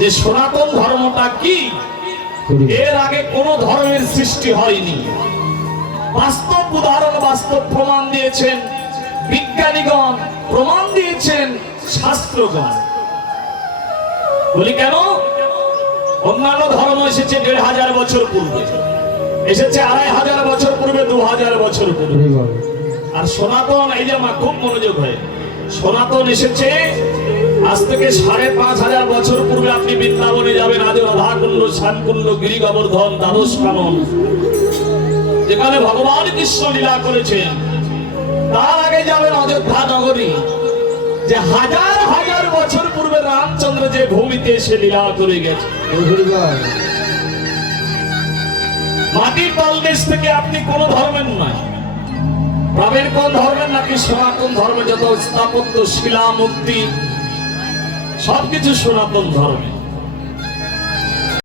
যে সনাতন ধর্মটা কি? এর আগে কোন ধর্মের সৃষ্টি হয়নি। বাস্তব উদাহরণ বাস্তব প্রমাণ দিয়েছেন বিজ্ঞানীগণ প্রমাণ দিয়েছেন শাস্ত্রগণ। বলি কেন? অন্যান্য ধর্ম এসেছে দেড় হাজার বছর পূর্বে। এসেছে আড়াই হাজার বছর পূর্বে দু হাজার বছর পূর্বে। আর সনাতন এই যে আমার খুব মনোযোগ হয় সনাতন এসেছে আজ থেকে সাড়ে পাঁচ হাজার বছর পূর্বে আপনি বৃন্দাবনে যাবেন। আজ রাধাকুণ্ড শ্যামকুণ্ড গিরি গোবর্ধন দ্বাদশ কানন। যেখানে ভগবান কৃষ্ণ লীলা করেছেন। তার আগে যাবেন অযোধ্যা নগরী। যে হাজার হাজার বছর পূর্বে রামচন্দ্র যে ভূমিতে এসে লীলা করে গেছে। মাটির তলদেশ থেকে আপনি কোন ধর্মের নয়। প্রবীর কোন ধর্মের নাকি সনাতন ধর্মে যত স্থাপত্য শিলা মূর্তি সবকিছু সনাতন ধর্মে।